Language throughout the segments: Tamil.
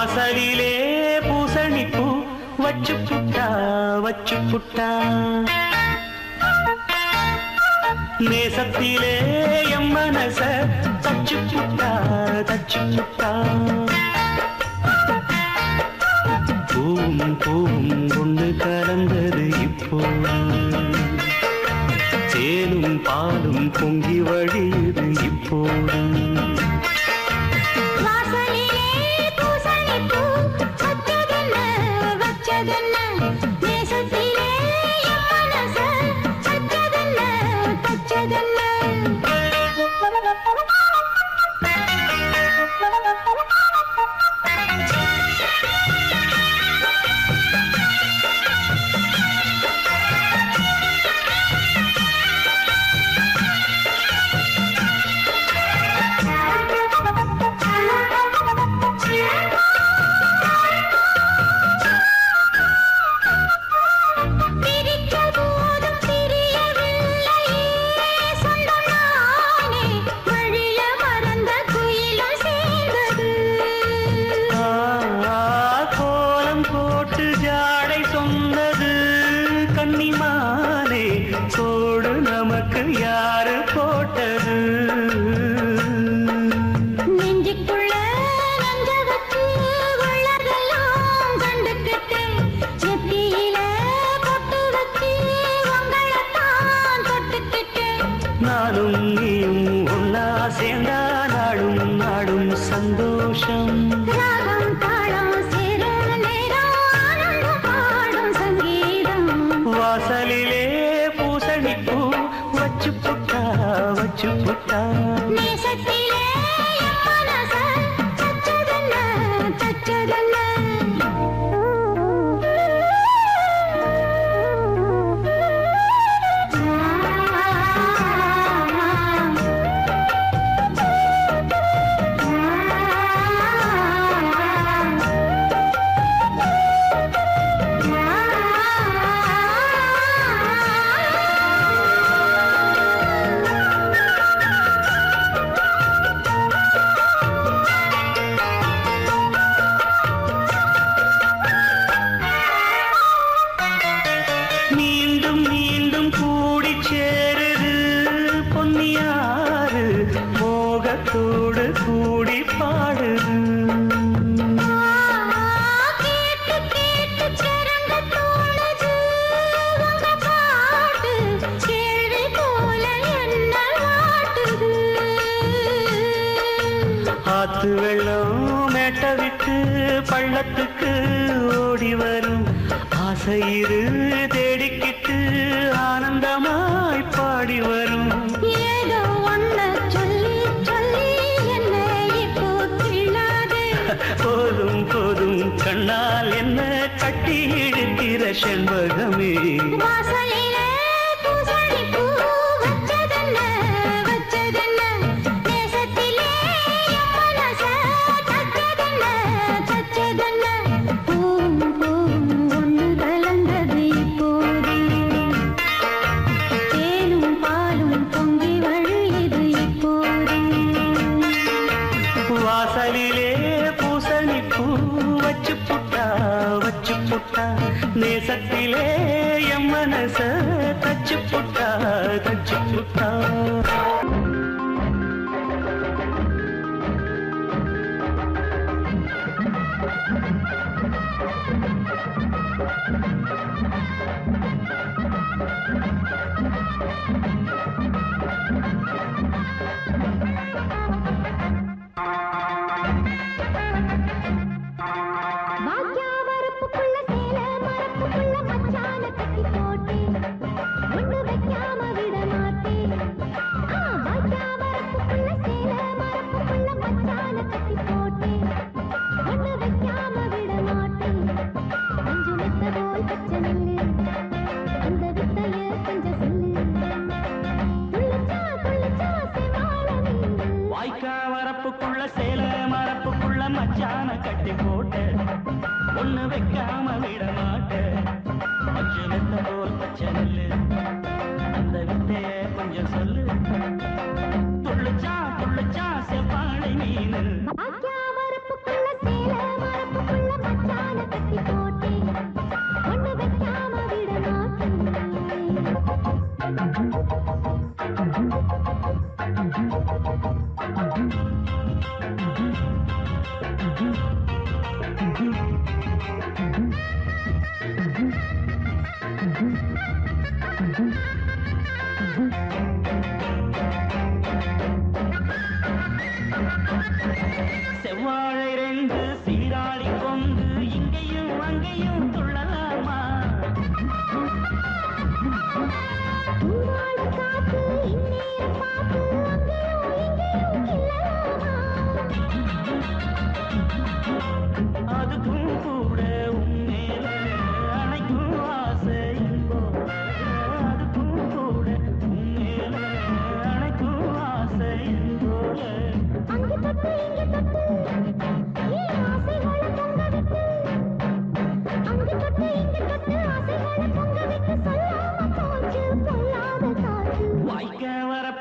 வாசலிலே பூசணிப்பூ வச்சு புட்டா நேசத்திலே எம் மனச தச்சு புட்டா பூவும் பூவும் ஒன்று கலந்தது இப்போ தேனும் பாலும் பொங்கி வழியுது இப்போது கோடு நமக்கு யாரு போட்டது நெஞ்சுக்குள்ள நஞ்ச வச்சு உள்ளதெல்லாம் கண்டுக்கிட்டு நெத்தியில பொட்டு வச்சு உங்களைத்தான் தொட்டுக்கிட்டு நானும் நீயும் ஒன்னா சேர்ந்தா நாடும் நாடும் சந்தோஷம் ராகம் தாளம் சேரும் நேரம் ஆனந்தம் பாடும் சங்கீதம் வாசலிலே பூசணிப்பூ வச்சு புட்டா நேசத்திலே மனச தச்சதல்ல மீண்டும் மீண்டும் கூடி சேருது பொன்னியாறு மோகத்தோடு கூடி பாடுது ஆத்து வெள்ளம் மேட்ட விட்டு பள்ளத்துக்கு ஓடி வரும் ஆசையிரு தேடிக்கிட்டு ஆனந்தமாய் பாடி வரும் ஏதோ ஒன்ன சொல்லி சொல்லி என்ன இப்போ கிள்ளாதே போதும் போதும் கண்ணால் என்ன கட்டி இழுக்கிற செண்பகமே வாசலிலே பூசணிப்பூ வச்சதென்ன நேசத்திலே மனச தச்சதென்ன பூவும் பூவும் ஒன்று கலந்தது இப்போது தேனும் பாலும் பொங்கி வழியுது இப்போது வாசலிலே பூசணிப்பூ வச்சு புட்டா நேசத்திலே எம் மனச தச்சு புட்டா வரப்புக்குள்ள சேல மரப்புக்குள்ள மச்சான கட்டி போட்டு ஒண்ணு வைக்காம விட மாட்டேன் அஞ்சு மெத்த போல் பச்சை நெல்லு அந்த வித்தைய கொஞ்சம் சொல்லு துள்ளுச்சா செவ்வாழை மீன் வரப்புக்குள்ள சேல மரப்பு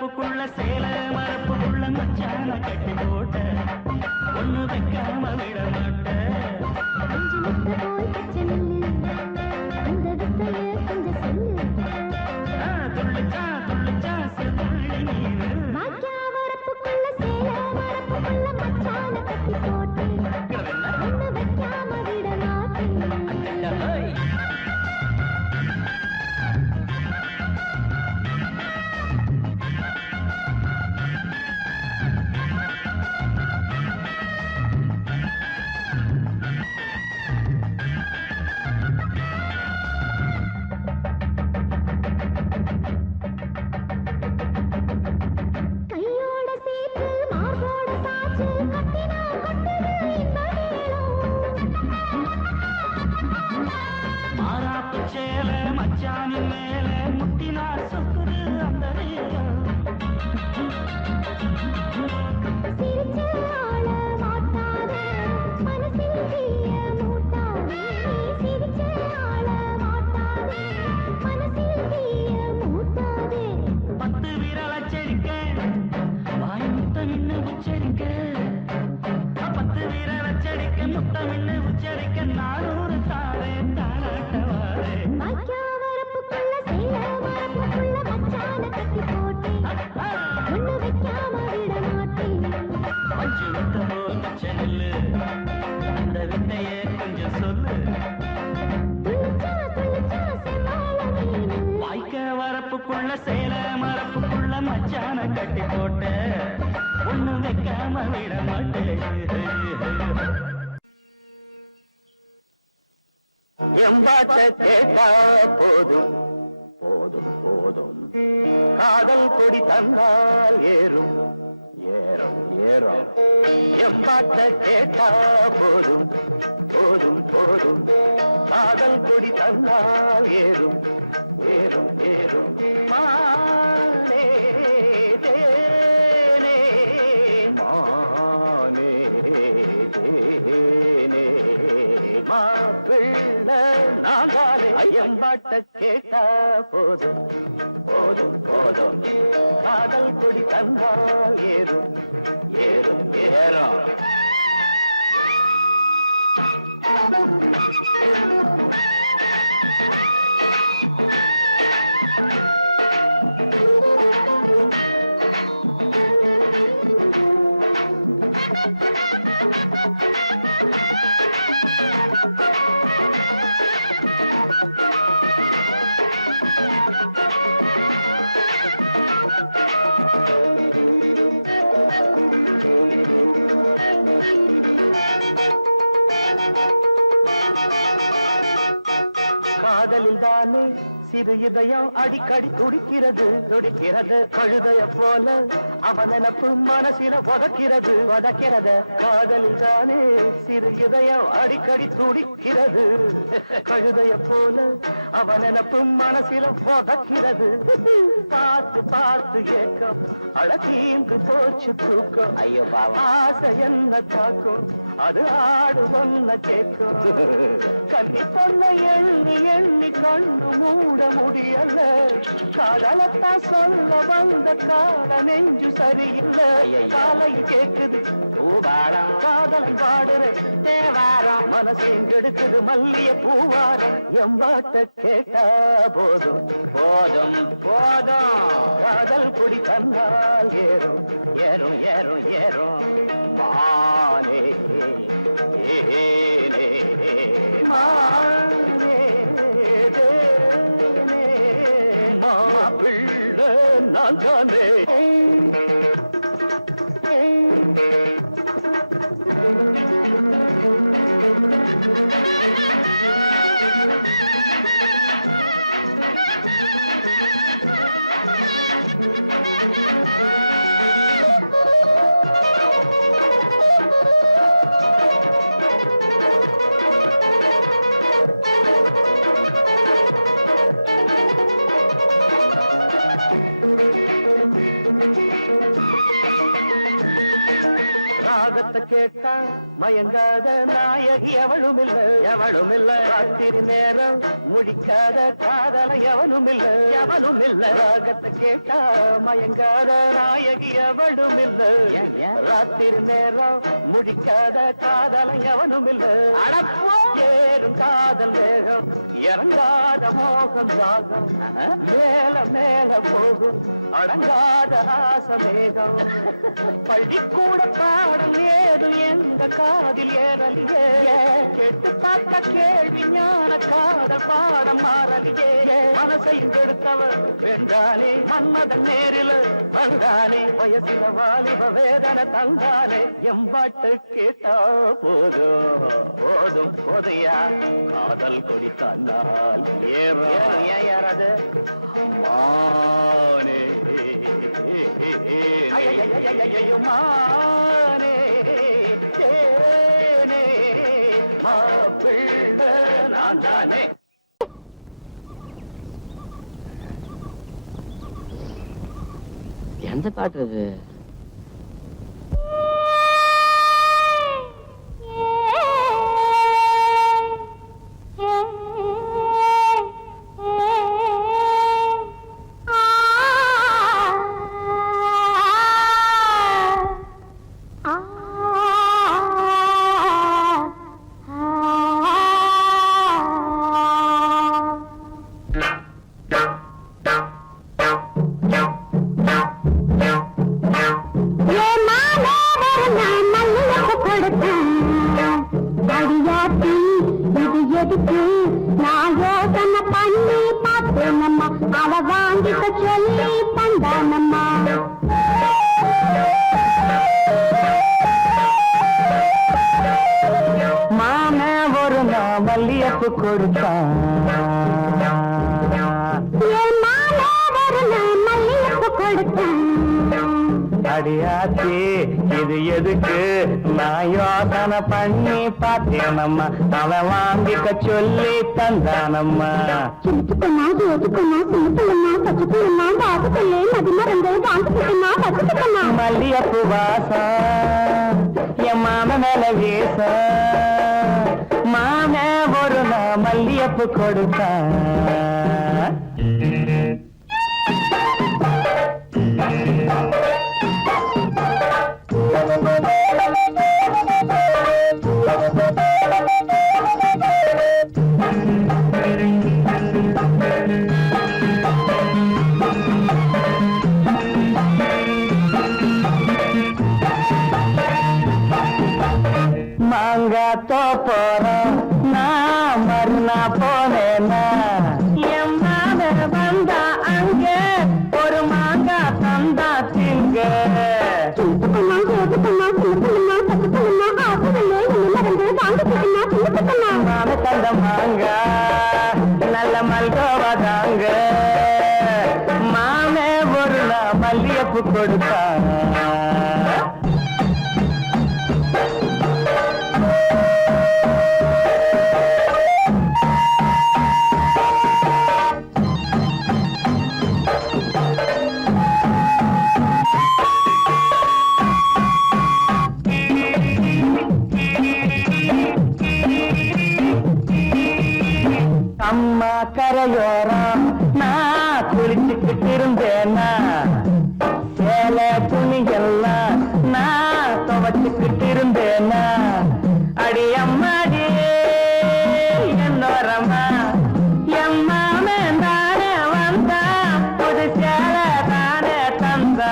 வரப்புக்குள்ள சேல மரப்புக்குள்ள மச்சான கட்டி போட்ட ஒண்ணு வைக்காம விட மாட்டேன். துள்ளுச்சா துள்ளுச்சா செவ்வாழி நீரு மாறாப்பு சேல மச்சானி மேல முட்டினா சொக்குது அந்த நேரம். பத்து விரல செடிக்க வாய் முத்தமின்னு உச்சரிக்க, பத்து விரல செடிக்க முத்தமின்னு உச்சரிக்க 400 தாரே தானாட்டவாரே. மஞ்சு முத்த போல் பச்சை நெல்லு அந்த வித்தைய கொஞ்சம் சொல்லு. வாய்க்க வரப்புக்குள்ள சேல மரப்புக்குள்ள மச்சான கட்டி போட்ட ஒண்ணு வைக்காம விட மாட்டேன். எம்பாட்ட கேட்டா போதும் போதும் போதும், காதல் கொடி தந்தால் ஏறும் ஏறும் ஏறும். எம்பாட்ட கேட்டா போதும் போதும் போதும், காதல் கொடி தந்தால் ஏறும் ஏறும் ஏறும். மானே தேனே மானே தேனே மாப்பிள்ளை நாங்காலே. ஐயம்பாட்ட கேட்டா போதும் போதும் போதும், காதல் கொடி தந்தால் ஏறும் ஏறும் ஏறும். காதலில் தானே சிறு இதயம் அடிக்கடி துடிக்கிறது துடிக்கிறது. கழுதைய போல அவன் நினப்பு மனசில வதக்கிறது வதக்கிறது. காதலில் தானே சிறு இதயம் அடிக்கடி துடிக்கிறது, கழுதைய போல அவன் நினப்பு மனசில வதக்கிறது. பார்த்து பார்த்து ஏக்கம் அழகீந்து போச்சு தூக்கம். ஐயோ ஆசை என்ன தாக்கும் அது ஆடு சொன்ன கேட்கும். கண்ணி பொண்ண எண்ணி எண்ணி கண்ணு மூட முடியல, காதலத்தான் சொல்ல வந்த கால நெஞ்சு சரியில்லை. காலை கேக்குது காதலன் பாடுற தேவாரம், மனசையும் கெடுக்குது மல்லிய பூவாரம். எம்பாட்ட கேட்டா போதும் போதும் போதும், காதல் கொடி தந்தால் ஏறும் ஏறும் ஏறும் ஏறும். மானே ஏனே மானே தேனே மாப்பிள்ளை நான் தானே. ராகத்தை கேட்டா மயங்காத நாயகி எவளும் இல்ல எவளும் இல்ல ராத்திரி நேரம் முடிக்காத காதல எவனும் இல்ல எவனும் இல்ல ராகத்தை கேட்டா மயங்காத நாயகி எவளும் இல்ல ராத்திரி நேரம் முடிக்காத காதல எவனும் இல்ல ஏறும் காதல் வேகம் இறங்காத மோகம் ராகம் மேல மேல போகும் அடங்காத ஆசமேகம் பள்ளிக்கூட பாடம் ஏது எங்க காதில் ஏறலியே கேட்டு பார்த்த கேள்வி ஞான காதல் பாடம் மாறலியே மனசை கெடுத்தவர் வென்றானே மன்மதன் நேரில் வந்தானே வயசில வாலிப வேதனை தந்தானே எம்பாட்டு கேட்டா போதும் போதும் போதையா காதல் கொடி தந்தால் ஏறது மானே மானே தேனே மாப்பிள்ளை நான் தானே. எந்த பாட்டு இது? மாமே ஒரு மல்லியப்பு கொடுத்தான் அடியாச்சி இது எதுக்கு நான் யோசனை பண்ணி பார்த்தேனம்மா அவன் வாங்கிக்க சொல்லி தந்தானம்மா மல்லியப்பு வாசம் என் மாம மேல வீச மாம ஒரு மல்லியப்பு கொடுத்தான் மாங்காத்தோ போறோம் நான் மறுநா போனேன்னா என் மாம வந்தா அங்க ஒரு மாங்கா தந்தா திங்க மாம தந்த மாங்கா நல்ல மல்கோவா தாங்க மாமே ஒரு மல்லியப்பு கொடுத்தா அம்மா கரையோரம் நான் குளிச்சுக்கிட்டு இருந்தேன்னா சேல துணியெல்லாம் நான் துவச்சுக்கிட்டு இருந்தேன்னா அடி அம்மாடி என்னோரம்மா எம்மாமே தானே வந்தா புது சேல தானே தந்தா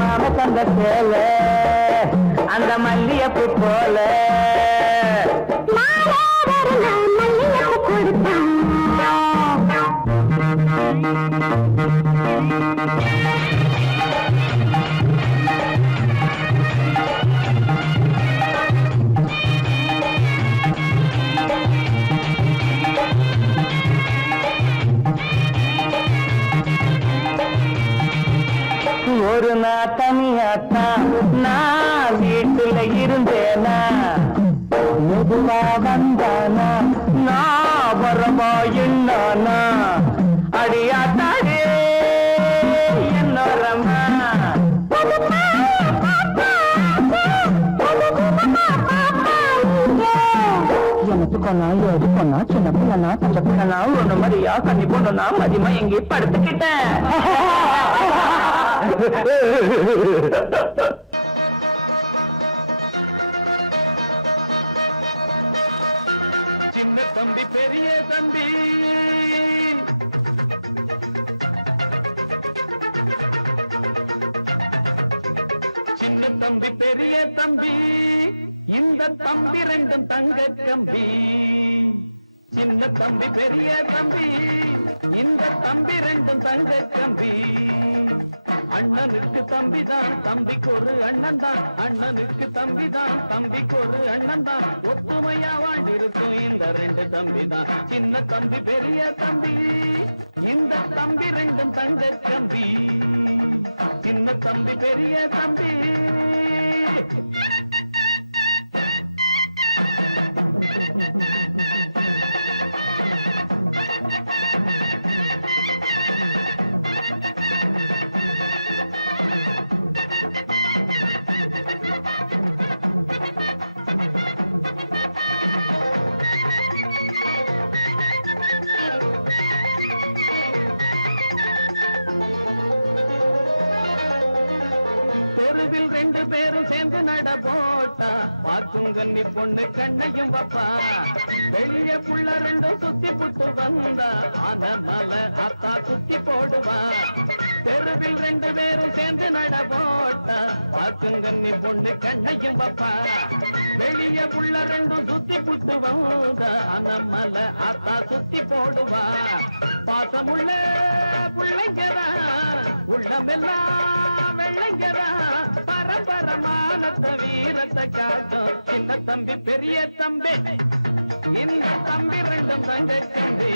மாம தந்த சேல அந்த மல்லியப்பு போல மல்லியப்பு கொடுத்தான் ஒரு நாள் தனியாத்தான் நான் வீட்டுல இருந்தேனா மெதுவா வந்தானா நான் வரவா என்னானா அடியாத்தாடே பிள்ளனா சின்ன பிள்ளனா பச்சை பிள்ளனா ஒண்ணு மாதிரியா கண்ணி பொண்ணுனா மதியமா எங்கே படுத்துக்கிட்டேன். சின்ன தம்பி பெரிய தம்பி சின்ன தம்பி பெரிய தம்பி இந்த தம்பி ரெண்டும் தங்க கம்பி. சின்ன தம்பி பெரிய தம்பி இந்த தம்பி ரெண்டும் தங்க கம்பி. அண்ணனுக்கு தம்பிதான் தம்பிக்கு ஒரு அண்ணன் தான். அண்ணனுக்கு தம்பிதான் தம்பிக்கு ஒரு அண்ணன் தான். ஒத்துமையா வாழ்ந்திருக்கும் இந்த ரெண்டு தம்பி தான். சின்ன தம்பி பெரிய தம்பி இந்த தம்பி ரெண்டும் தங்க கம்பி. சின்ன தம்பி பெரிய தம்பி. தெருவில் ரெண்டு பேரும் சேர்ந்து நட போட்டா பார்க்கும் கண்ணி பொண்ணு கண்ணையும் வப்பா. வெளிய புள்ள ரெண்டும் சுத்தி புட்டு வந்தா ஆன மலை அத்தா சுத்தி போடுவா. தெருவில் ரெண்டு பேரும் சேர்ந்து நட போட்டா பார்க்கும் கண்ணி பொண்ணு கண்ணையும் வப்பா. வெளிய புள்ள ரெண்டும் சுத்தி புட்டு வந்தா ஆன மலை அத்தா சுத்தி போடுவா. பாசமுள்ள புள்ளைங்கதா உள்ளமெல்லாம் வெள்ளைங்கதா. பரம்பரமானத்த வீரத்தை காட்டும் சின்ன தம்பி பெரிய தம்பி. இந்த தம்பி ரெண்டும் தங்க தம்பி.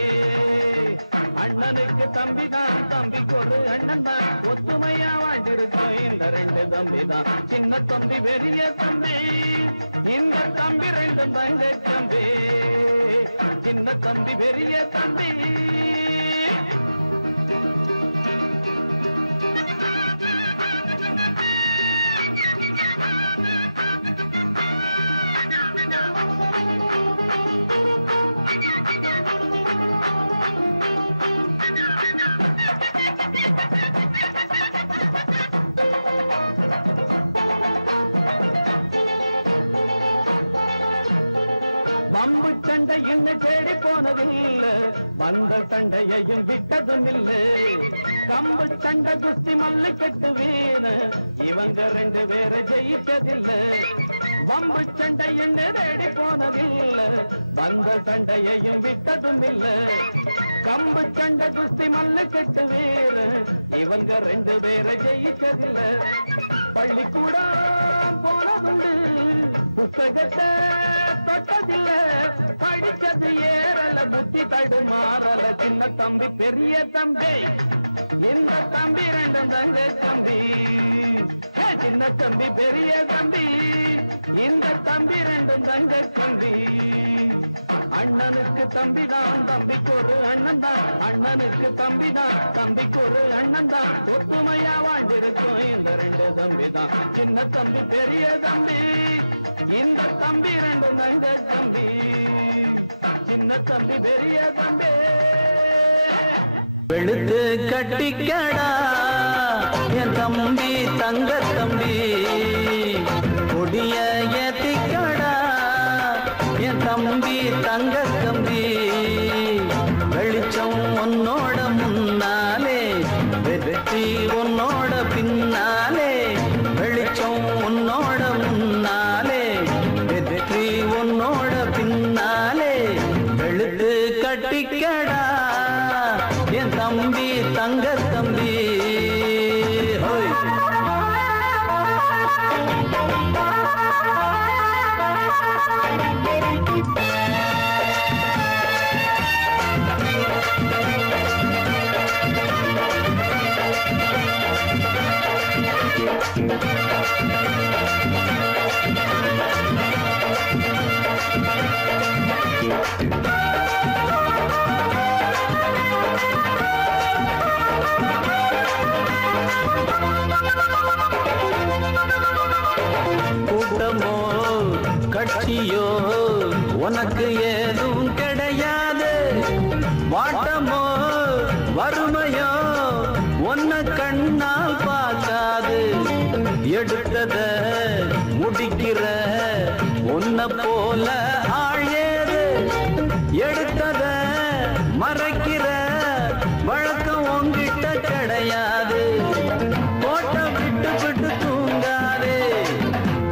அண்ணனுக்கு தம்பிதான் தம்பிக்கு ஒரு அண்ணன் தான். ஒத்துமையா வாழ்ந்திருக்கும் இந்த ரெண்டு தம்பி தான். சின்ன தம்பி பெரிய தம்பி இந்த தம்பி ரெண்டும் தங்க தம்பி. சின்ன தம்பி பெரிய தம்பி. பம்பு சண்டை இன்னும் தேடி போனதில்லை. வந்த சண்டையையும் விட்டதும் இல்லை. கம்பு சண்டை குஸ்தி மல்லு கட்டு வீண இவங்க ரெண்டு பேரை ஜெயிச்சதில்லை. பம்பு சண்டை இன்னும் தேடி போனதில்லை. வந்த சண்டையையும் விட்டதும் இல்லை. கம்பு சண்டை குஸ்தி மல்லு கட்டு வீண இவங்க ரெண்டு பேரை ஜெயிச்சதில்லை. பள்ளிக்கூடம் போனதுண்டு புத்தகத்தை தொட்டதில்ல. படிச்சது ஏறல புத்தி தடுமாறல. சின்ன தம்பி பெரிய தம்பி இந்த தம்பி ரெண்டும் தங்க தம்பி. சின்ன தம்பி பெரிய தம்பி இந்த தம்பி ரெண்டும் தங்க தம்பி. அண்ணனுக்கு தம்பிதான் தம்பிக்கு ஒரு அண்ணன் தான். அண்ணனுக்கு தம்பிதான் தம்பிக்கு ஒரு அண்ணன் தான். ஒத்துமையா வாழ்ந்திருக்கும் இந்த ரெண்டு தம்பி தான். சின்ன தம்பி பெரிய தம்பி இந்த தம்பி ரெண்டும் தங்க தம்பி. சின்ன தம்பி பெரிய தம்பி. வெளுத்து கட்டிக்கடா என் தம்பி தங்க தம்பி. கொடிய ஏத்திக்கடா என் தம்பி தங்க தம்பி. வெளிச்சம் உன்னோட முன்னாலே வெற்றி உன்னோட பின்னாலே. வெளிச்சம் உன்னோட முன்னாலே வெற்றி உன்னோட பின்னாலே. வெளுத்து கட்டிக்கடா என் தம்பி தங்க தம்பி. கூட்டமோ கட்சியோ உனக்கு ஏதும் கிடையாது. எடுத்தத முடிக்கிற உன்ன போல ஆள் ஏது எடுத்தத மறைக்கிற வழக்கம் உங்கிட்ட கிடையாது போட்ட விட்டு விட்டு தூங்காதே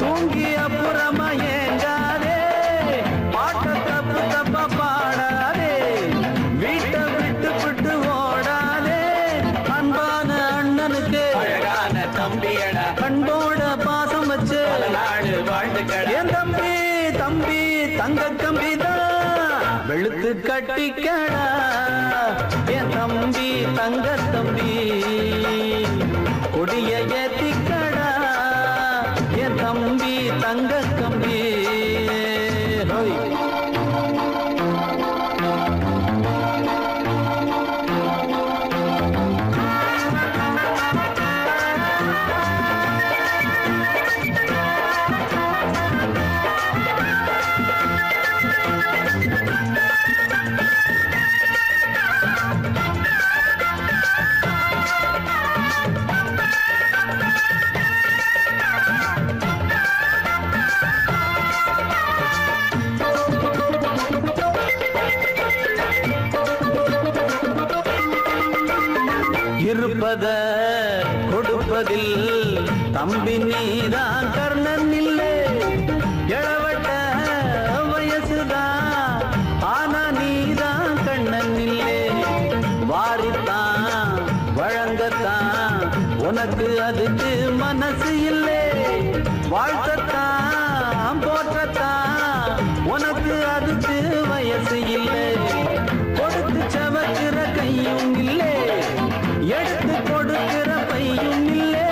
தூங்கி அப்புறமா ஏங்காதே பாட்ட தப்பு தப்பா பாடாதே வீட்டை விட்டு விட்டு ஓடாதே அன்பான அண்ணனுக்கு அழகான தம்பியடா அன்போட பாசம் வச்சு நாடு வாழ்ந்துக்கடா என் தம்பி தம்பி தங்க கம்பிதான் வெளுத்து கட்டிக்கடா என் தம்பி தங்க தம்பி கொடிய ஏத்திக்கடா என் தம்பி தங்க கம்பி இருப்பத கொடுப்பதில் தம்பி நீதான் கர்ணன் இல்லை எழவட்ட வயசுதான் ஆனா நீதான் கண்ணன் இல்லை வாரித்தான் வழங்கத்தான் உனக்கு அதுக்கு மனசு இல்லை வாழ்த்தத்தான் போற்றத்தான் உனக்கு அதுக்கு வயசு இல்லை கொடுத்து சவக்கிற கையும் இல்லை எடுத்து கொடுக்கிற பையும் இல்லே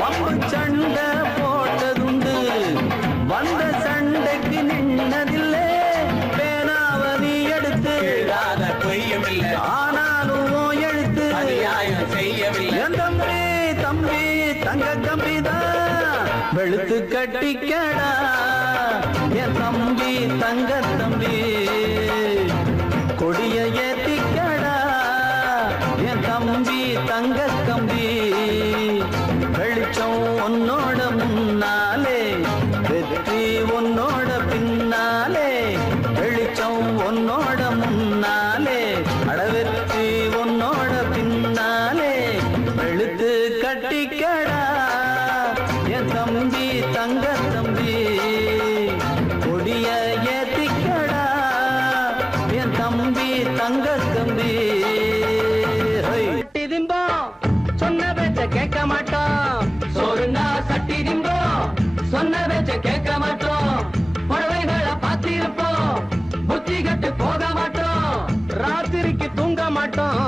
பம்பு சண்டை போட்டதுண்டு வந்த சண்டைக்கு நின்னதில்லை பேனாவ நீ எடுத்து பொய்யும் இல்லை ஆனாலும் எழுத்து செய்யவில்லை தம்பி தம்பி தங்க கம்பிதான் வெளுத்து கட்டிக்கடா என் தம்பி தங்க தம்பி கொடிய ஏத்திக்கடா என் தம்பி தங்க கம்பி வெளிச்சம் உன்னோட முன்னாலே வெற்றி உன்னோட பின்னாலே வெளிச்சம் உன்னோட முன்னாலே அடவெற்றி உன்னோட பின்னாலே வெளுத்து கட்டிக்கடா என் தம்பி தங்க தம்பி கொடிய ஏத்திக்கடா என் தம்பி தங்க கம்பி சொன்ன பேச்ச கேட்க மாட்டோம் சோறுனா சட்டி திம்போம் சொன்ன பேச்ச கேட்க மாட்டோம் புடவைகளை பார்த்திருப்போம் புத்தி கட்டு போக மாட்டோம் ராத்திரிக்கு தூங்க மாட்டோம்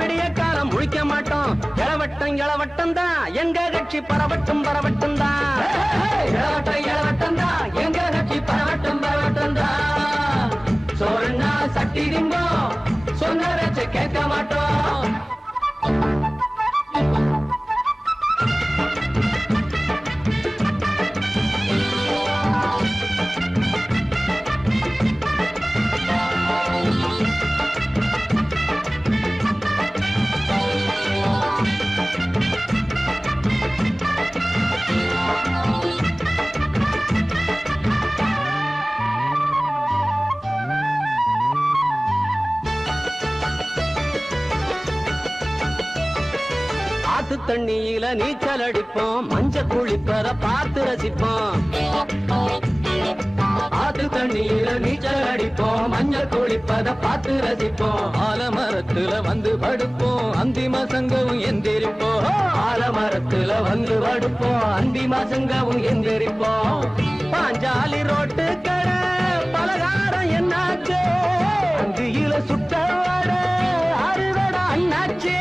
விடிய காலம் முழிக்க மாட்டோம் இளவட்டம் இளவட்டம் தான் எங்க கட்சி பரவட்டும் பரவட்டும் தான் இளவட்டம் இளவட்டம் தான் எங்க கட்சி பரவட்டும் பரவட்டும் தான் சோறுனா சட்டி திம்போம் சொன்ன பேச்ச கேட்க மாட்டோம் ஆத்து தண்ணியில நீச்சல் அடிப்போம் மஞ்ச குளிப்பத பார்த்து ரசிப்போம் ஆத்து தண்ணியில நீச்சல் அடிப்போம் மஞ்சள் குளிப்பத பார்த்து ரசிப்போம் ஆலமரத்துல வந்து படுப்போம் அந்தி மாசங்கவும் எந்திரிப்போம் ஆலமரத்துல வந்து படுப்போம் அந்தி மாசங்கவும் எந்திரிப்போம் பாஞ்சாலி ரோட்டு கடை பலகாரம் என்னாச்சு அந்தியில சுட்ட அறுவடை அண்ணாச்சு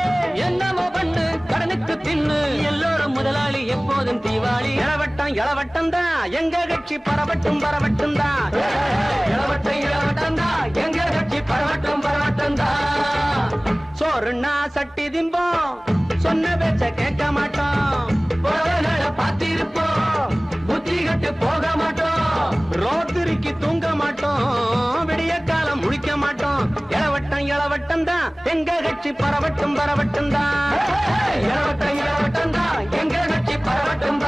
என்னமோ பண்ணு கடனுக்கு தின்னு எல்லோரும் முதலாளி எப்போதும் தீவாளி இளவட்டம் இளவட்டம் தான் எங்க கட்சி பரவட்டும் பரவட்டும் தான் இளவட்டம் இளவட்டம் தான் எங்க கட்சி பரவட்டும் பரவட்டும் தான் சோறுனா சட்டி திம்போம் சொன்ன பேச்ச கேட்க மாட்டோம் புடவைகளை பார்த்திருப்போம் புத்தி கட்டு போக மாட்டோம் ரோத்திரிக்கு தூங்க மாட்டோம் விடிய காலம் முழிக்க மாட்டோம் இளவட்டம் இளவட்டம் தான் எங்க கட்சி பரவட்டும் பரவட்டும் தான் இளவட்டம் இளவட்டம் தான் எங்க கட்சி பரவட்டும்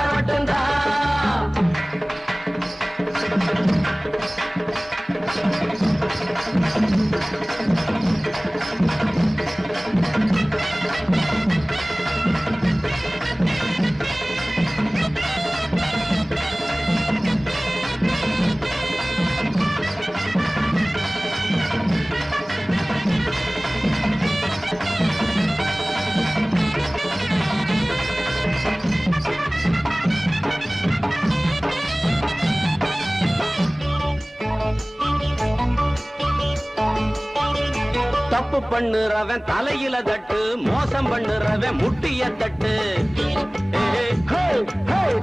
தப்பு பண்ணுறவன் தலையில தட்டு, மோசம் பண்ணுறவன் முட்டிய தட்டு.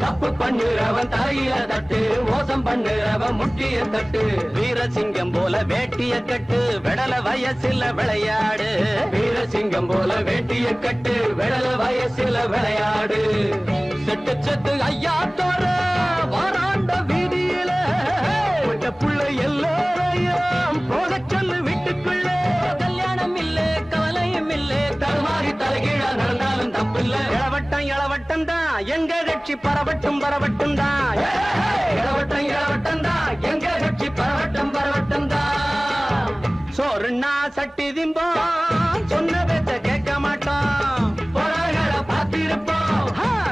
தப்பு பண்ணுறவன் தலையில தட்டு, மோசம் பண்ணுறவன் முட்டிய தட்டு. வீரசிங்கம் போல வேட்டிய கட்டு, விடல வயசுல விளையாடு. வீரசிங்கம் போல வேட்டிய கட்டு, விடல வயசுல விளையாடு. செட்டு செட்டு ஐயா தோற வாராண்ட வீதியில புள்ள எல்லோரையும் போக சொல்லு வீட்டுக்குள்ள. கல்யாணம் இல்ல கவலையும் இல்ல, தருமாறி தலைகீழா நடந்தாலும் தப்பில்ல. இளவட்டம் இளவட்டம் தான் எங்க கட்சி பரவட்டும் பரவட்டும் தான். இளவட்டம் இளவட்டம் தான் எங்க கட்சி பரவட்டும் பரவட்டும் தான். சோறுன்னா சட்டி திம்போம், சொன்ன பேச்ச கேட்க மாட்டோம். பொறாகளை பார்த்திருப்போம்,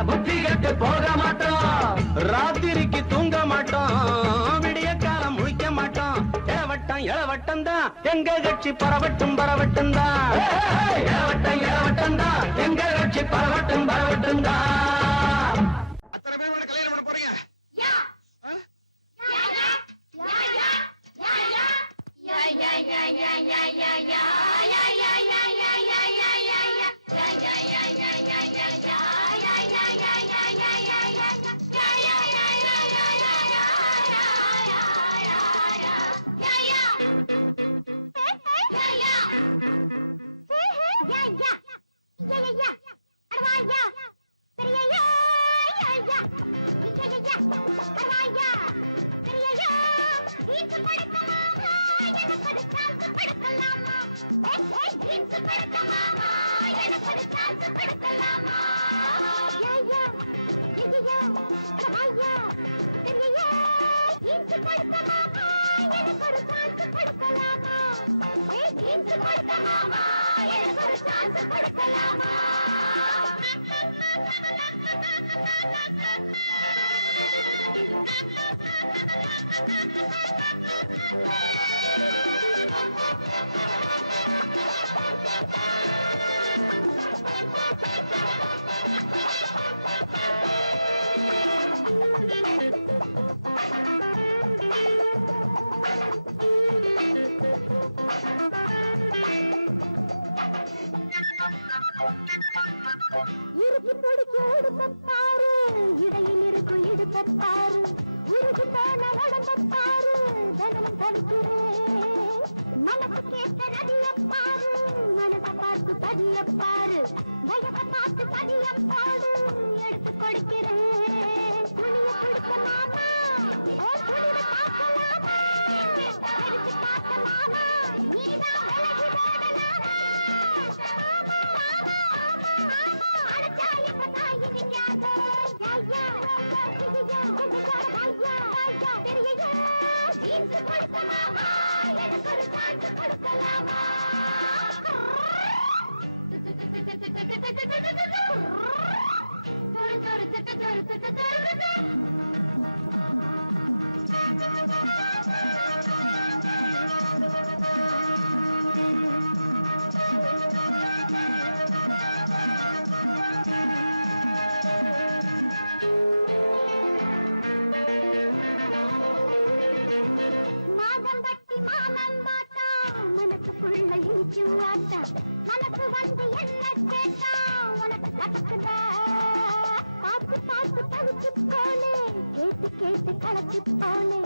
புத்தி கட்டு போக மாட்டோம். ராத்திரிக்கு தூங்க மாட்டோம், விடிய காலம் முழிக்க மாட்டோம். இளவட்டம் இளவட்டம் தான் எங்க கட்சி பரவட்டும் பரவட்டும் தான். இளவட்டம் இளவட்டம் தான் எங்க கட்சி பரவட்டும் பரவட்டும் தான். அத்தனை பேர் கல்யாணம் பண்ண போறீங்க? இருக்கு பிடிச்சு உடுப்பாரு, இடையில் இருக்கும் இடுப்பாரு. உருகி போன உடம்பாரு, தனமும் தவிக்கிறேன். மனசு கேட்ட நதியப்பாரு, மனசை பார்த்து பதியப்பாரு. வயசை பார்த்து பதியப்பாடு எடுத்து கொடுக்கிறேன். துணிய கொடுக்க மாமா, துணிய பார்க்கலாமா? எடுத்து பார்க்க மாமா, நீதான் விலகி ஓடலாமா? மனசு வந்து என்ன கேட்டா உனக்கு கத்துக்குதா? பார்த்து பார்த்து பழுத்து போனே, கேட்டு கேட்டு கலத்து போனே.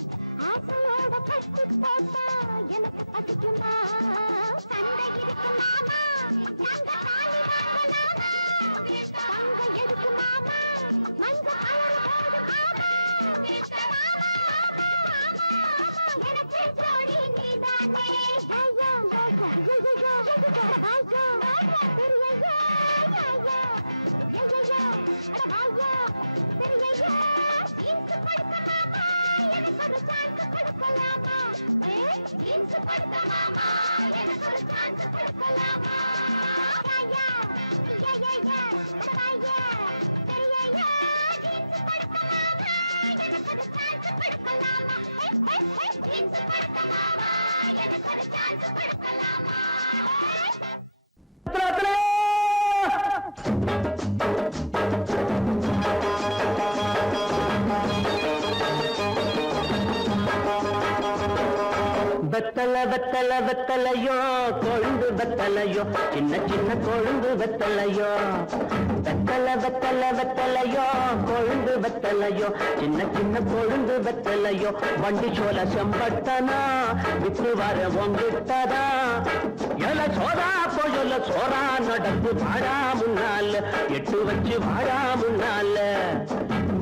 ஆசையோட கட்டு போட்டா எனக்கு பசிக்குமா? சண்டை இருக்கு மாமா, நாங்க காலி வாங்கலாமா? தங்க எதுக்கு மாமா, மஞ்ச கலர் போடு மாமா. எனக்கு ஜோடி நீதானே. பெத்த வெத்தல வெத்தல வெத்தலையோ கொழுந்து வெத்தலையோ சின்ன சின்ன கொழுந்து வெத்தலையோ வெத்தல வெத்தல வெத்தலையோ கொழுந்து வெத்தலையோ சின்ன சின்ன கொழுந்து வெத்தலையோ வண்டி சோல செம்பட்டனா வித்து வர ஒங்கிட்டதா எல சோதா போயல சோரா நடந்து வாடா முன்னால எட்டு வச்சு வாடா முன்னால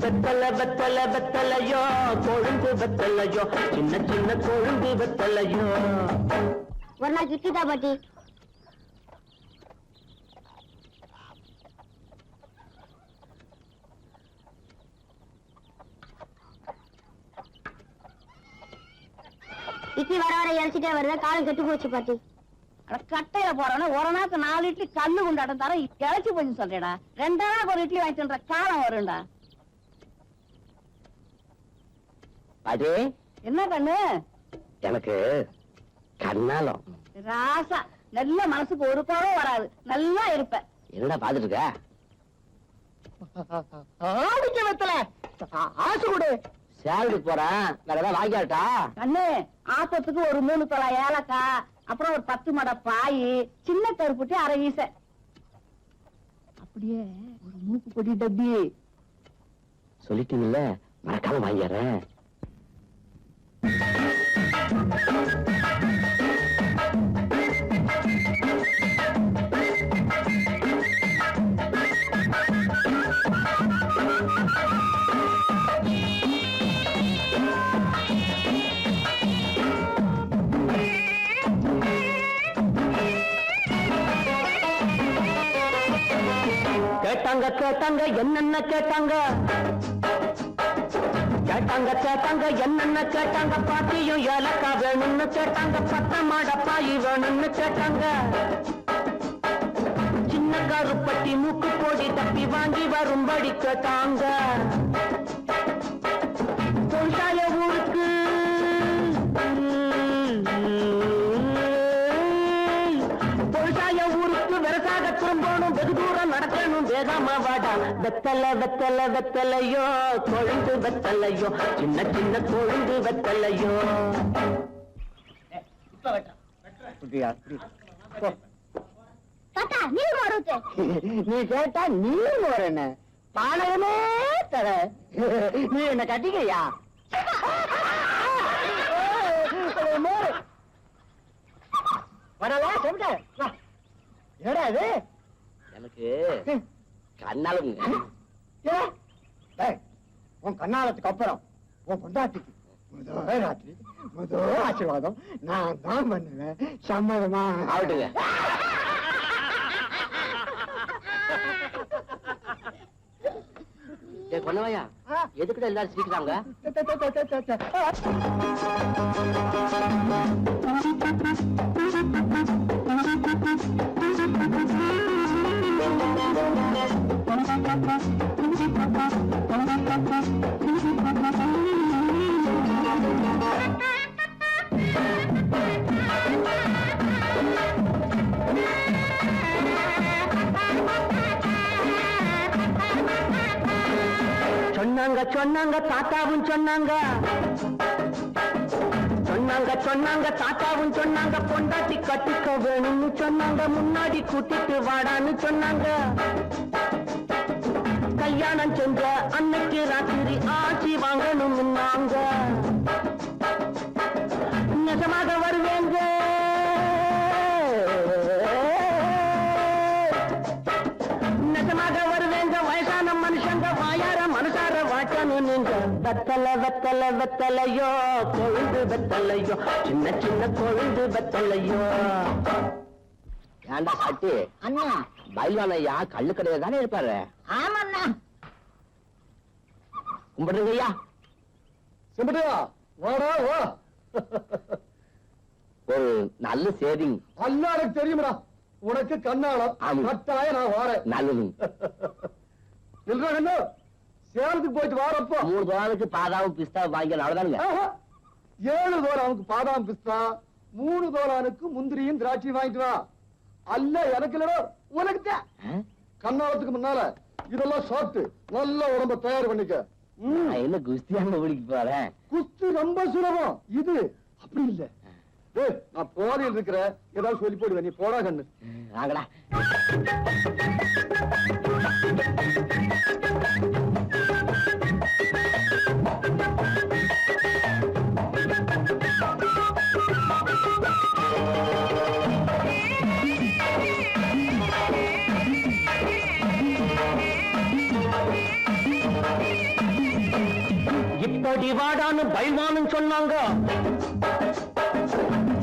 வெத்தல வெத்தல வெத்தலையோ கொழுந்து வெத்தலையோ சின்ன சின்ன கொழுந்து வெத்தலையோ ஒரு நாள் கிட்டிதா பாட்டி. இட்லி வர வர இறச்சிட்டே வருது, காலம் கெட்டு போச்சு பாட்டி. கட்டையில போறவன ஒரு நாளுக்கு 4 இட்லி கல்லு கொண்டாட்டம் தர இழைச்சு போச்சு சொல்றேடா. 2 நாளுக்கு ஒரு இட்லி வாங்கிட்டுன்ற காலம் வரும்டா. அது என்ன கண்ணு எனக்கு கண்ணாலம் ராசா, நல்ல மனசுக்கு ஒரு கோவம் வராது, நல்லா இருப்ப. என்னடா பாத்துட்டு இருக்க? ஆடிக்க வெத்தல ஆசை கொடு. சேலரி போறேன், வேற ஏதாவது வாங்கியாட்டா? கண்ணு, ஆப்பத்துக்கு ஒரு 3 தொலை ஏலக்காய், அப்புறம் ஒரு 10 மடை பாய், சின்ன கருப்புட்டி 1/2 வீச, அப்படியே ஒரு மூக்கு பொடி டப்பி. சொல்லிட்டீங்கல்ல, மறக்காம வாங்கிடுறேன். கேட்டாங்க கேட்டாங்க என்னென்ன கேட்டாங்க, கேட்டாங்க கேட்டாங்க என்னென்ன கேட்டாங்க, பாட்டியும் ஏலக்கா வேணும்னு கேட்டாங்க, 10 மடை பாய் வேணும்னு கேட்டாங்க, சின்ன கருப்பட்டி மூக்கு போடி தப்பி வாங்கி வரும்படி கேட்டாங்க, பொருளாய ஊருக்கு பொருளாய ஊருக்கு விவசாய திரும்பணும், வெகு தூரம் நடக்கணும், வேகாம வாடா. வெத்தல வெத்தல வெத்தலையோ கொழுந்து வெத்தலையோ சின்ன சின்ன கொழுந்து வெத்தலையோ. தாத்தா நீ மாறுச்சு. நீ கேட்டா நீ போறேன்னு பானகமே தர. நீ என்ன கட்டிக்கையா? வரலாம் சொல்லிட்ட. ஏடா இது? எனக்கு கண்ணாலும் உன் கண்ணாலத்துக்கு அப்புறம் உன் பொண்டாட்டிக்கு முதல் ராத்திரி முதல் ஆசீர்வாதம் நான் தான் பண்ணுவேன். சம்மதமா? ஆகட்டுங்க. கொன்னவையா, எதுக்கிட்ட எல்லாரும் சிரிக்கிறாங்க? சொன்னாங்க சொன்னாங்க தாத்தாவும் சொன்னாங்க, சொன்னாங்க சொன்னாங்க தாத்தாவும் சொன்னாங்க, பொண்டாட்டி கட்டிக்க வேணும்னு சொன்னாங்க, முன்னாடி கூட்டிட்டு வாடான்னு சொன்னாங்க, கல்யாணம் செஞ்ச அன்னைக்கு ராத்திரி ஆட்சி வாங்கணும்னாங்க, நிஜமாக வருவேங்க நிஜமாக வருவேங்க, வயசான மனுஷங்க வாயார மனசார வாட்டணும் நீங்க. வெத்தல வெத்தல வெத்தலையோ கொழுந்து வெத்தலையோ சின்ன சின்ன கொழுந்து வெத்தலையோ. ஏண்டா சாட்டி அண்ணா, பயில்வான் ஐயா கள்ளு கடையில தானே இருப்பாரு? ஆமாண்ணா. கும்பிடுங்க ஐயா. சிம்பிட்டியா வாடா வா. ஒரு நல்ல சேவிங். அல்ல எனக்கு தெரியுமடா, உனக்கு கண்ணாலம் ஆமா. கட்டாய நான் வாரேன். நல்லது. இல்ல சேலத்துக்கு போயிட்டு வாரப்போ 3 தோளுக்கு பாதாவும் பிஸ்தா வாங்கி அவ்வளவுதானுங்க. 7 தோலானுக்கு பாதாம் பிஸ்தா, 3 தோலானுக்கு முந்திரியும் திராட்சை வாங்கிட்டு வா. அல்ல எனக்கு இல்லடா, உனக்கு தான். கண்ணாலத்துக்கு முன்னால இதெல்லாம் சாப்பிட்டு நல்ல உடம்ப தயார் பண்ணிக்க. நான் என்ன குஸ்தியாங்க ஓடிக்கு போறேன். குஸ்தி ரொம்ப சுலபம், இது அப்படி இல்ல. நான் போதையில் இருக்கிற ஏதாவது சொல்லி போடுவேன், நீ போடா கண்ணு. வாங்கடா. இப்படி வாடான்னு பைல்வானும் சொன்னாங்க,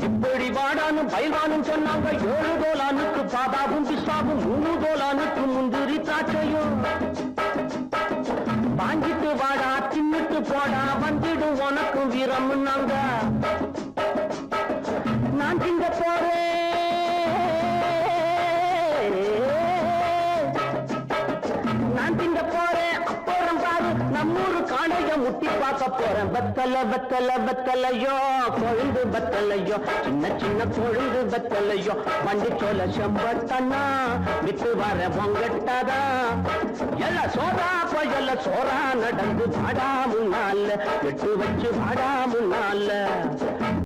இப்படி வாடான்னு பைல்வானும் சொன்னாங்க. 7 தோலானுக்கு பாதாவும் பிஸ்தாவும், 3 தோலானுக்கு முந்திரி திராட்சையும். வாங்கிட்டு வாடா தின்னுட்டு போடா, வந்துடும் உனக்கு வீரம்னாங்க. நான் திங்க போறேன், நான் திங்க போறேன். அப்புறம் பாரு நம்மூரு காணைய முட்டி பார்க்க போறேன். வெத்தல வெத்தல வெத்தலையோ, கொழுந்து வெத்தலையோ, சின்ன சின்ன கொழுந்து வெத்தலையோ. வண்டி சோல செம்பட்டனா விட்டு வர பொங்கட்டதா. எல்ல சோறா போயல்ல சோறா நடந்து வாடா முன்னால, எட்டு வச்சு வாடா முன்னால.